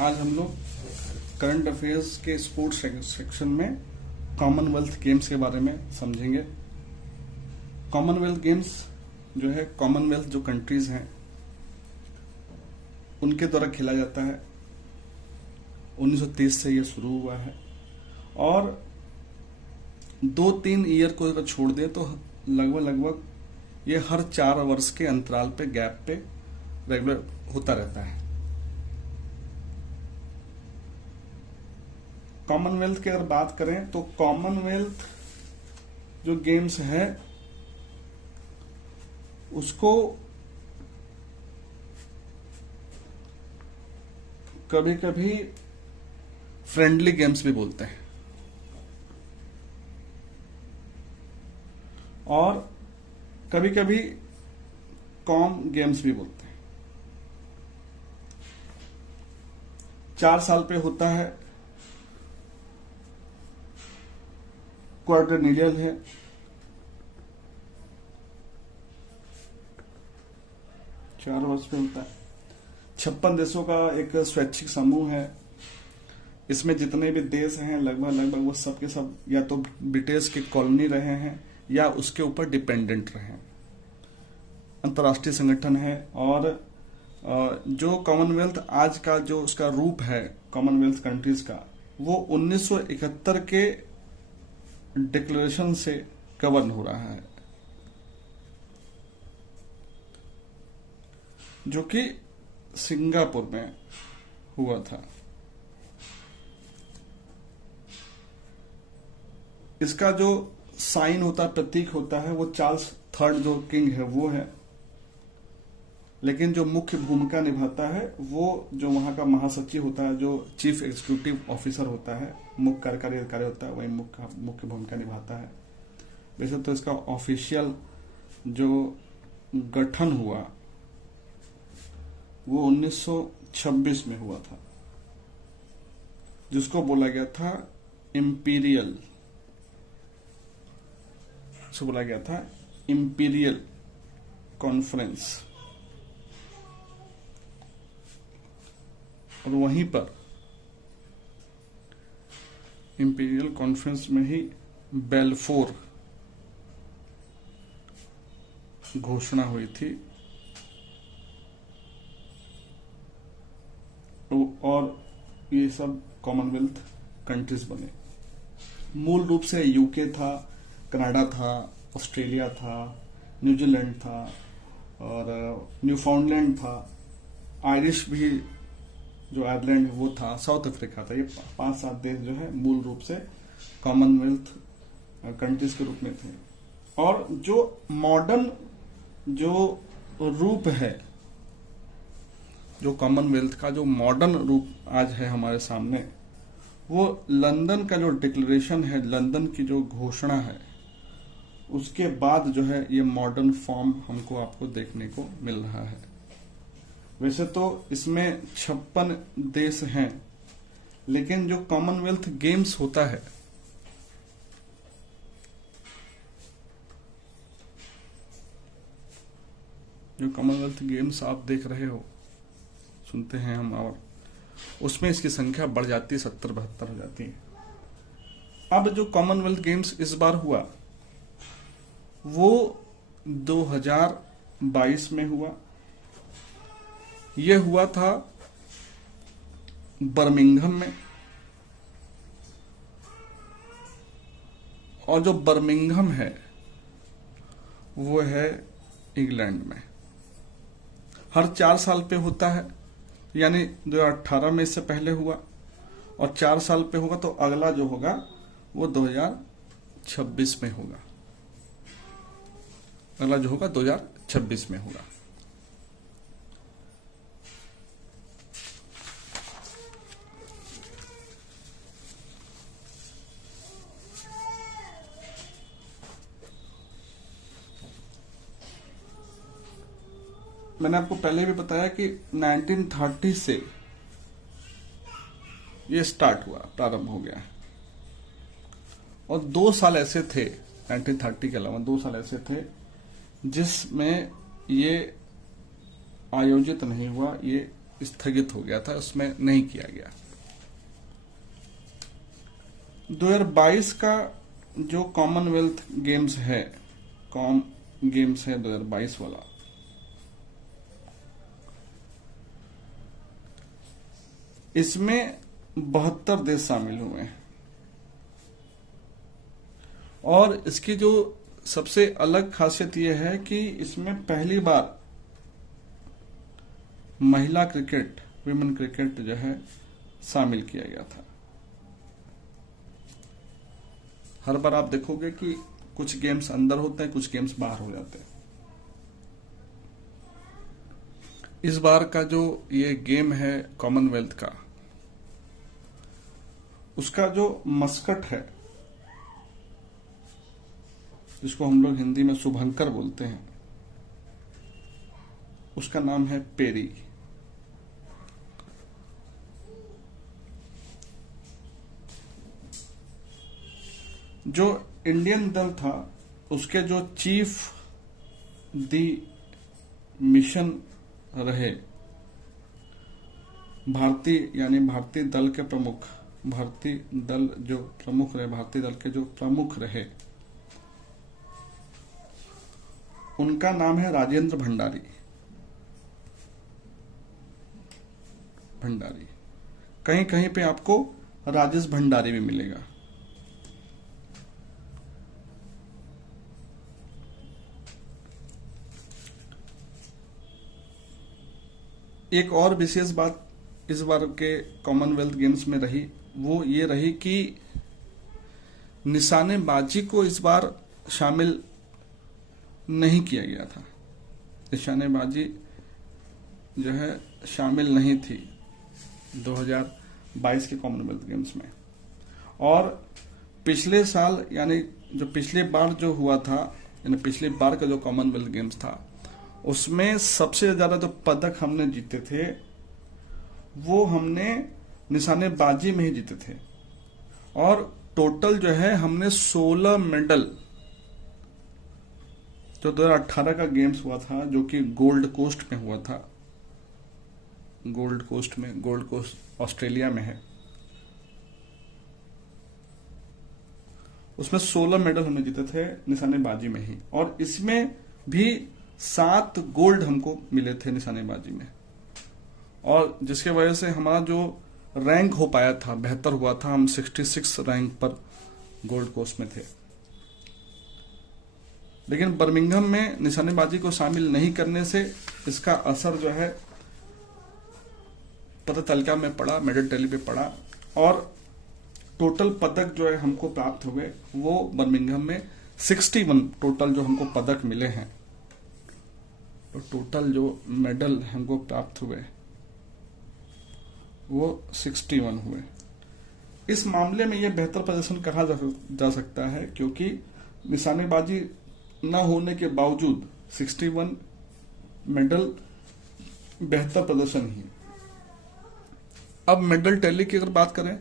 आज हम लोग करंट अफेयर्स के स्पोर्ट्स सेक्शन में कॉमनवेल्थ गेम्स के बारे में समझेंगे। कॉमनवेल्थ गेम्स जो है, कॉमनवेल्थ जो कंट्रीज हैं उनके द्वारा खेला जाता है। 1930 से ये शुरू हुआ है और 2-3 ईयर को अगर छोड़ दें तो लगभग ये हर 4 वर्ष के अंतराल पे, गैप पे रेगुलर होता रहता है। कॉमनवेल्थ की अगर बात करें तो कॉमनवेल्थ जो गेम्स है उसको कभी कभी फ्रेंडली गेम्स भी बोलते हैं और कभी कभी कॉम गेम्स भी बोलते हैं। 4 साल पे होता है, क्वाड्रेनियल है। 4 वर्ष पे होता है। 56 देशों का एक स्वैच्छिक समूह है। इसमें जितने भी देश हैं लगभग वो सब के सब या तो ब्रिटिश की कॉलोनी रहे हैं या उसके ऊपर डिपेंडेंट रहे हैं। अंतर्राष्ट्रीय संगठन है और जो कॉमनवेल्थ आज का जो उसका रूप है कॉमनवेल्थ कंट्रीज का, वो 1971 के डिक्लेरेशन से गवर्न हो रहा है, जो कि सिंगापुर में हुआ था। इसका जो साइन होता है, प्रतीक होता है, वो चार्ल्स थर्ड जो किंग है वो है। लेकिन जो मुख्य भूमिका निभाता है वो जो वहां का महासचिव होता है, जो चीफ एग्जीक्यूटिव ऑफिसर होता है, मुख्य कार्यकारी अधिकारी होता है, वही मुख्य भूमिका निभाता है। वैसे तो इसका ऑफिशियल जो गठन हुआ वो 1926 में हुआ था, जिसको बोला गया था इम्पीरियल, इसको बोला गया था इम्पीरियल कॉन्फ्रेंस। और वहीं पर इंपीरियल कॉन्फ्रेंस में ही बेल्फोर घोषणा हुई थी और ये सब कॉमनवेल्थ कंट्रीज बने। मूल रूप से यूके था, कनाडा था, ऑस्ट्रेलिया था, न्यूजीलैंड था और न्यूफाउंडलैंड था, आयरिश भी जो आयरलैंड है वो था, साउथ अफ्रीका था। ये 5-7 देश जो है मूल रूप से कॉमनवेल्थ कंट्रीज के रूप में थे। और जो मॉडर्न जो रूप है, जो कॉमनवेल्थ का जो मॉडर्न रूप आज है हमारे सामने, वो लंदन का जो डिक्लेरेशन है, लंदन की जो घोषणा है, उसके बाद जो है ये मॉडर्न फॉर्म हमको आपको देखने को मिल रहा है। वैसे तो इसमें 56 देश हैं, लेकिन जो कॉमनवेल्थ गेम्स होता है जो कॉमनवेल्थ गेम्स आप देख रहे हो, सुनते हैं हम, और उसमें इसकी संख्या बढ़ जाती है, 70-72 हो जाती है। अब जो कॉमनवेल्थ गेम्स इस बार हुआ वो 2022 में हुआ। यह हुआ था बर्मिंघम में, और जो बर्मिंघम है वो है इंग्लैंड में। हर 4 साल पे होता है, यानी 2018 में इससे पहले हुआ और 4 साल पे होगा, तो अगला जो होगा वो 2026 में होगा। अगला जो होगा 2026 में होगा। मैंने आपको पहले भी बताया कि 1930 से ये स्टार्ट हुआ, प्रारंभ हो गया। और 2 साल ऐसे थे 1930 के अलावा, 2 साल ऐसे थे जिसमें ये आयोजित नहीं हुआ, ये स्थगित हो गया था, उसमें नहीं किया गया। 2022 का जो कॉमनवेल्थ गेम्स है, कॉम गेम्स है 2022 वाला, इसमें 72 देश शामिल हुए हैं। और इसकी जो सबसे अलग खासियत यह है कि इसमें पहली बार महिला क्रिकेट, विमेन क्रिकेट जो है शामिल किया गया था। हर बार आप देखोगे कि कुछ गेम्स अंदर होते हैं, कुछ गेम्स बाहर हो जाते हैं। इस बार का जो ये गेम है कॉमनवेल्थ का, उसका जो मस्कट है, जिसको हम लोग हिंदी में शुभंकर बोलते हैं, उसका नाम है पेरी। जो इंडियन दल था, उसके जो चीफ दी मिशन रहे, भारतीय यानी भारतीय दल के प्रमुख, भारतीय दल जो प्रमुख रहे, भारतीय दल के जो प्रमुख रहे, उनका नाम है राजेंद्र भंडारी। भंडारी कहीं कहीं पे आपको राजेश भंडारी भी मिलेगा। एक और विशेष बात इस बार के कॉमनवेल्थ गेम्स में रही, वो ये रही कि निशानेबाजी को इस बार शामिल नहीं किया गया था। निशानेबाजी जो है शामिल नहीं थी 2022 के कॉमनवेल्थ गेम्स में। और पिछले साल यानी जो पिछले बार जो हुआ था, यानी पिछले बार का जो कॉमनवेल्थ गेम्स था, उसमें सबसे ज्यादा जो पदक हमने जीते थे वो हमने निशानेबाजी में ही जीते थे। और टोटल जो है हमने 16 मेडल, जो 2018 का गेम्स हुआ था, जो कि गोल्ड कोस्ट में हुआ था, गोल्ड कोस्ट ऑस्ट्रेलिया में है, उसमें 16 मेडल हमने जीते थे निशानेबाजी में ही। और इसमें भी 7 गोल्ड हमको मिले थे निशानेबाजी में। और जिसके वजह से हमारा जो रैंक हो पाया था, बेहतर हुआ था। हम 66 रैंक पर गोल्ड कोस्ट में थे। लेकिन बर्मिंघम में निशानेबाजी को शामिल नहीं करने से इसका असर जो है पदक तालिका में पड़ा, मेडल टैली पे पड़ा। और टोटल पदक जो है हमको प्राप्त हुए वो बर्मिंघम में 61 टोटल जो हमको पदक मिले हैं, तो टोटल जो मेडल हमको प्राप्त हुए वो 61 हुए। इस मामले में यह बेहतर प्रदर्शन कहा जा सकता है, क्योंकि निशानेबाजी न होने के बावजूद 61 मेडल बेहतर प्रदर्शन ही। अब मेडल टैली की अगर बात करें,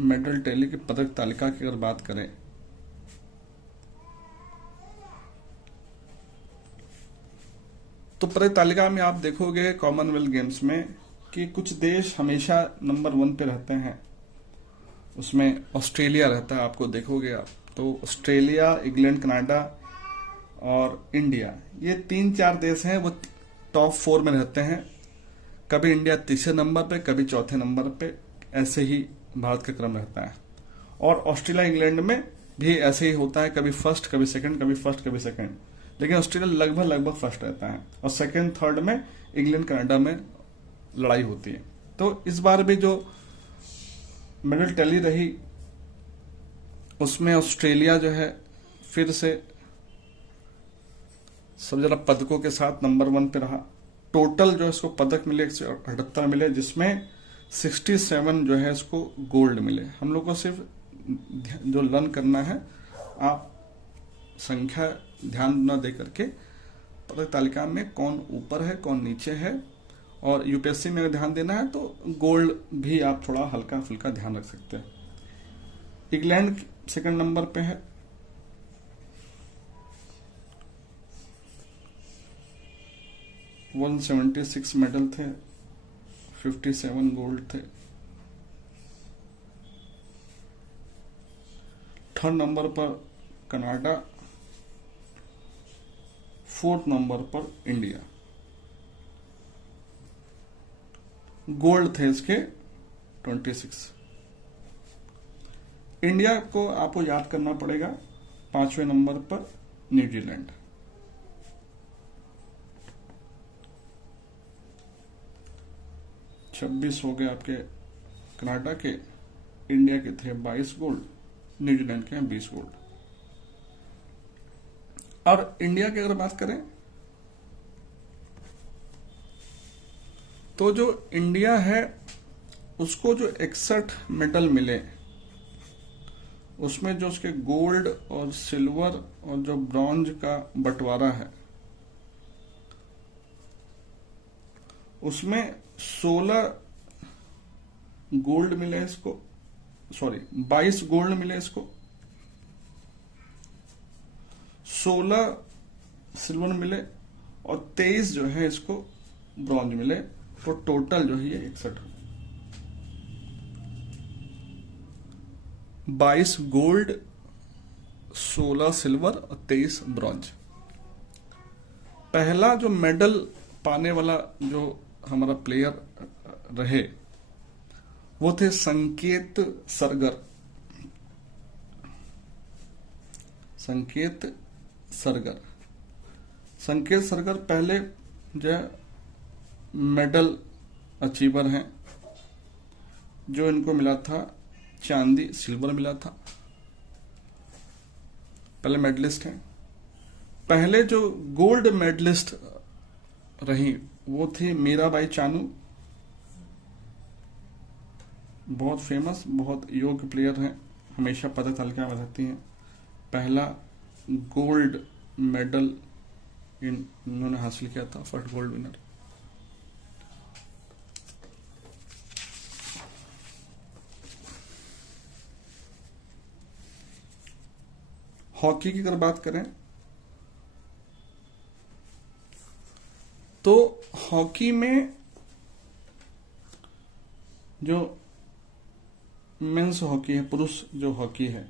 मेडल टैली की पदक तालिका की अगर बात करें, तो पदक तालिका में आप देखोगे कॉमनवेल्थ गेम्स में कि कुछ देश हमेशा नंबर 1 पे रहते हैं। उसमें ऑस्ट्रेलिया रहता है, आपको देखोगे आप तो ऑस्ट्रेलिया, इंग्लैंड, कनाडा और इंडिया, ये 3-4 देश हैं वो टॉप 4 में रहते हैं। कभी इंडिया तीसरे नंबर पे, कभी चौथे नंबर पे, ऐसे ही भारत का क्रम रहता है। और ऑस्ट्रेलिया, इंग्लैंड में भी ऐसे ही होता है, कभी फर्स्ट, कभी सेकंड, कभी फर्स्ट, कभी सेकंड। लेकिन ऑस्ट्रेलिया लगभग फर्स्ट रहता है और सेकंड, थर्ड में इंग्लैंड, कनाडा में लड़ाई होती है। तो इस बार भी जो मेडल टैली रही उसमें ऑस्ट्रेलिया जो है फिर से सब ज्यादा पदकों के साथ नंबर 1 पे रहा। टोटल जो इसको पदक मिले 178 मिले, जिसमें 67 जो है इसको गोल्ड मिले। हम लोग को सिर्फ जो लर्न करना है, आप संख्या ध्यान न दे करके पदक तालिका में कौन ऊपर है, कौन नीचे है। और यूपीएससी में अगर ध्यान देना है तो गोल्ड भी आप थोड़ा हल्का फुल्का ध्यान रख सकते हैं। इंग्लैंड सेकंड नंबर पे है, 176 मेडल थे, 57 गोल्ड थे। थर्ड नंबर पर कनाडा, फोर्थ नंबर पर इंडिया। गोल्ड थे इसके 26। इंडिया को आपको याद करना पड़ेगा, 5वें नंबर पर न्यूजीलैंड। छब्बीस हो गए आपके कनाडा के, इंडिया के थे 22 गोल्ड, न्यूजीलैंड के हैं 20 गोल्ड। और इंडिया की अगर बात करें तो जो इंडिया है उसको जो 61 मेडल मिले, उसमें जो उसके गोल्ड और सिल्वर और जो ब्रॉन्ज का बंटवारा है, उसमें 16 गोल्ड मिले इसको, 22 गोल्ड मिले इसको, 16 सिल्वर मिले और 23 जो है इसको ब्रॉन्ज मिले। तो टोटल जो है ये 61, 22 गोल्ड, 16 सिल्वर और 23 ब्रॉन्ज। पहला जो मेडल पाने वाला जो हमारा प्लेयर रहे वो थे संकेत सरगर। संकेत सरगर पहले जो मेडल अचीवर हैं, जो इनको मिला था चांदी सिल्वर मिला था, पहले मेडलिस्ट हैं। पहले जो गोल्ड मेडलिस्ट रही वो थी मीराबाई चानू, बहुत फेमस, बहुत योग्य प्लेयर हैं, हमेशा पदक तालिका में रहती हैं। पहला गोल्ड मेडल इन्होंने हासिल किया था, फर्स्ट गोल्ड विनर। हॉकी की अगर बात करें तो हॉकी में जो मेंस हॉकी है, पुरुष जो हॉकी है,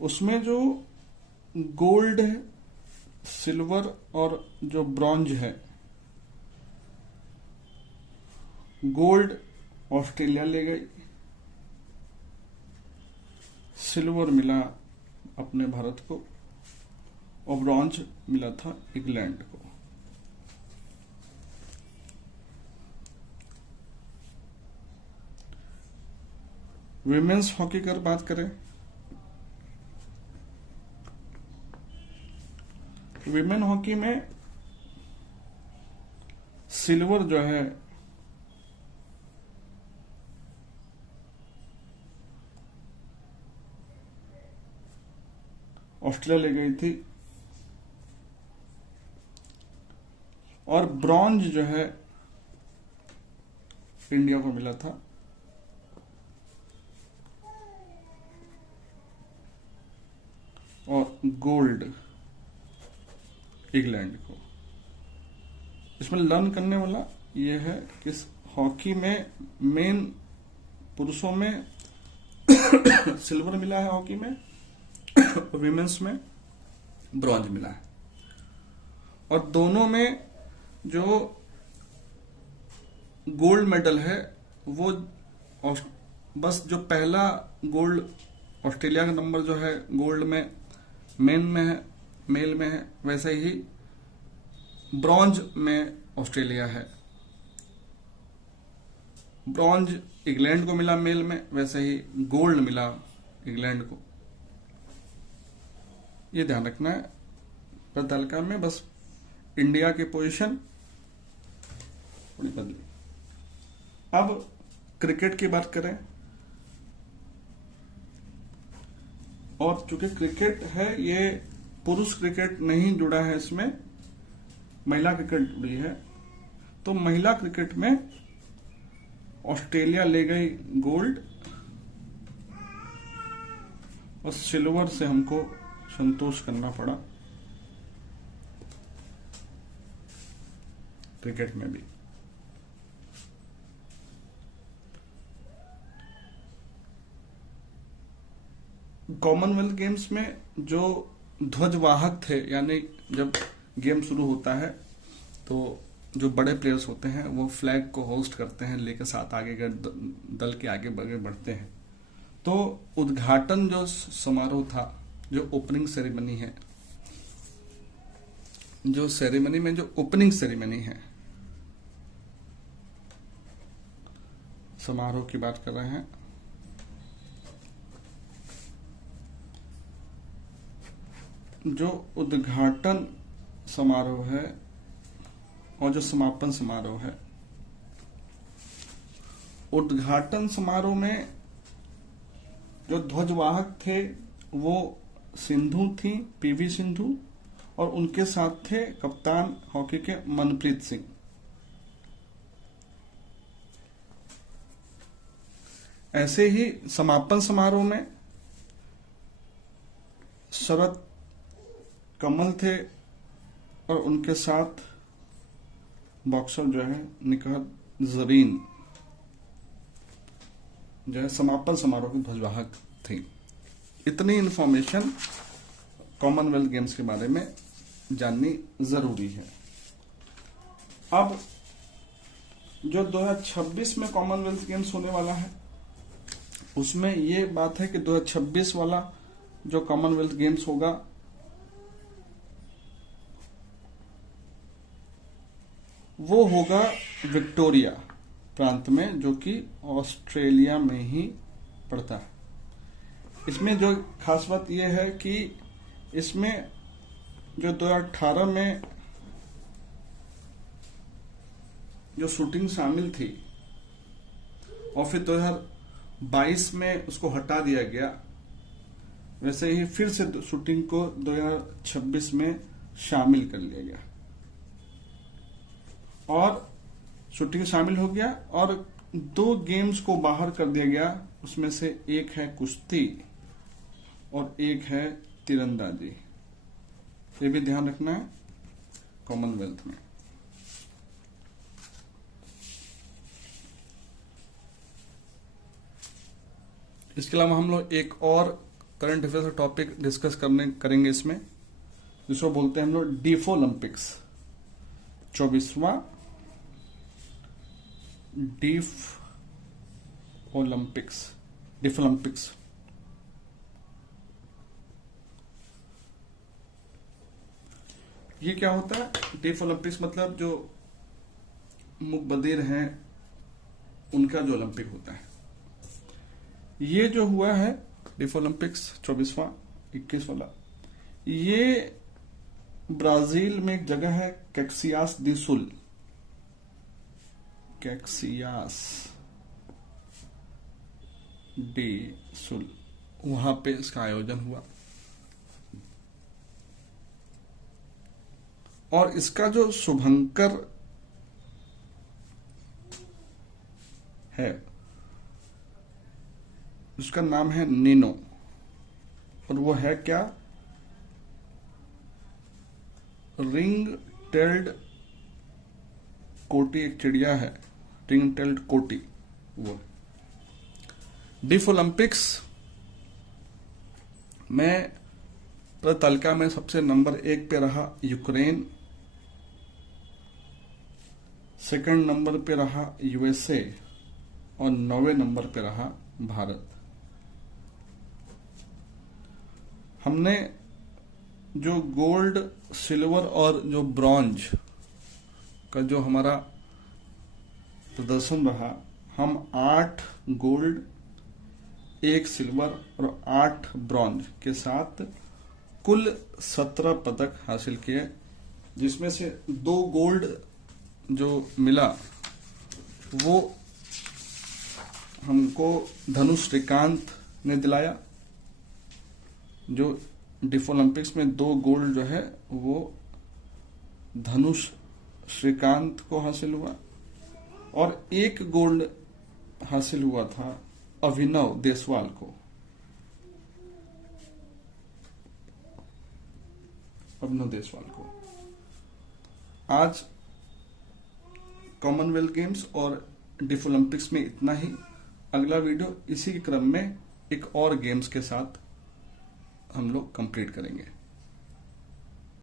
उसमें जो गोल्ड है, सिल्वर और जो ब्रॉन्ज है, गोल्ड ऑस्ट्रेलिया ले गई, सिल्वर मिला अपने भारत को और ब्रॉन्ज मिला था इंग्लैंड को। विमेंस हॉकी की बात करें, विमेन हॉकी में सिल्वर जो है ऑस्ट्रेलिया ले गई थी और ब्रॉन्ज जो है इंडिया को मिला था। और गोल्ड इंग्लैंड को। इसमें लर्न करने वाला ये है कि हॉकी में मेन पुरुषों में सिल्वर मिला है हॉकी में, विमेंस में ब्रॉन्ज मिला है। और दोनों में जो गोल्ड मेडल है वो बस जो पहला गोल्ड ऑस्ट्रेलिया का नंबर जो है गोल्ड में मेन में है, मेल में है, वैसे ही ब्रॉन्ज में ऑस्ट्रेलिया है। ब्रॉन्ज इंग्लैंड को मिला मेल में, वैसे ही गोल्ड मिला इंग्लैंड को। ये ध्यान रखना है तालिका में, बस इंडिया की पोजीशन थोड़ी बदली। अब क्रिकेट की बात करें, और चूंकि क्रिकेट है ये पुरुष क्रिकेट नहीं जुड़ा है, इसमें महिला क्रिकेट जुड़ी है, तो महिला क्रिकेट में ऑस्ट्रेलिया ले गई गोल्ड और सिल्वर से हमको संतोष करना पड़ा। क्रिकेट में भी। कॉमनवेल्थ गेम्स में जो ध्वजवाहक थे, यानी जब गेम शुरू होता है तो जो बड़े प्लेयर्स होते हैं वो फ्लैग को होस्ट करते हैं, लेकर साथ आगे के दल के आगे बढ़ते हैं। तो उद्घाटन जो समारोह था, जो ओपनिंग सेरेमनी है, जो सेरेमनी में जो ओपनिंग सेरेमनी है, समारोह की बात कर रहे हैं, जो उद्घाटन समारोह है और जो समापन समारोह है। उद्घाटन समारोह में जो ध्वजवाहक थे वो सिंधु थी, पीवी सिंधु, और उनके साथ थे कप्तान हॉकी के मनप्रीत सिंह। ऐसे ही समापन समारोह में शरद कमल थे और उनके साथ बॉक्सर जो है निकहत जरीन जो है समापन समारोह की ध्वजवाहक थी। इतनी इंफॉर्मेशन कॉमनवेल्थ गेम्स के बारे में जाननी जरूरी है। अब जो 2026 में कॉमनवेल्थ गेम्स होने वाला है उसमें ये बात है कि 2026 वाला जो कॉमनवेल्थ गेम्स होगा वो होगा विक्टोरिया प्रांत में, जो कि ऑस्ट्रेलिया में ही पड़ता है। इसमें जो खास बात यह है कि इसमें जो 2018 में जो शूटिंग शामिल थी और फिर 2022 में उसको हटा दिया गया, वैसे ही फिर से शूटिंग को 2026 में शामिल कर लिया गया और शूटिंग शामिल हो गया और 2 गेम्स को बाहर कर दिया गया। उसमें से एक है कुश्ती और एक है तीरंदाजी। ये भी ध्यान रखना है कॉमनवेल्थ में। इसके अलावा हम लोग एक और करंट अफेयर्स का टॉपिक डिस्कस करेंगे इसमें, जिसको बोलते हैं हम लोग डीफ ओलंपिक्स। 24वां डीफ ओलंपिक्स। ये क्या होता है? डीफ ओलंपिक्स मतलब जो मूक बधिर हैं उनका जो ओलंपिक होता है। ये जो हुआ है डीफ ओलंपिक्स 24वां 21 वाला, ये ब्राजील में एक जगह है कैक्सियास दी सुल, वहां पे इसका आयोजन हुआ। और इसका जो शुभंकर है उसका नाम है नीनो, और वो है क्या? रिंग टेल्ड कोटी, एक चिड़िया है रिंग टेल्ड कोटी। वो डीफ ओलंपिक्स में तालिका में सबसे नंबर 1 पे रहा यूक्रेन, सेकंड नंबर पे रहा यूएसए और 9वें नंबर पे रहा भारत। हमने जो गोल्ड, सिल्वर और जो ब्रॉन्ज का जो हमारा प्रदर्शन रहा, हम 8 गोल्ड, 1 सिल्वर और 8 ब्रॉन्ज के साथ कुल 17 पदक हासिल किए, जिसमें से 2 गोल्ड जो मिला वो हमको धनुष श्रीकांत ने दिलाया। जो डीफ ओलंपिक्स में 2 गोल्ड जो है वो धनुष श्रीकांत को हासिल हुआ और 1 गोल्ड हासिल हुआ था अभिनव देसवाल को। आज कॉमनवेल्थ गेम्स और डिफ ओलंपिक्स में इतना ही। अगला वीडियो इसी के क्रम में एक और गेम्स के साथ हम लोग कंप्लीट करेंगे।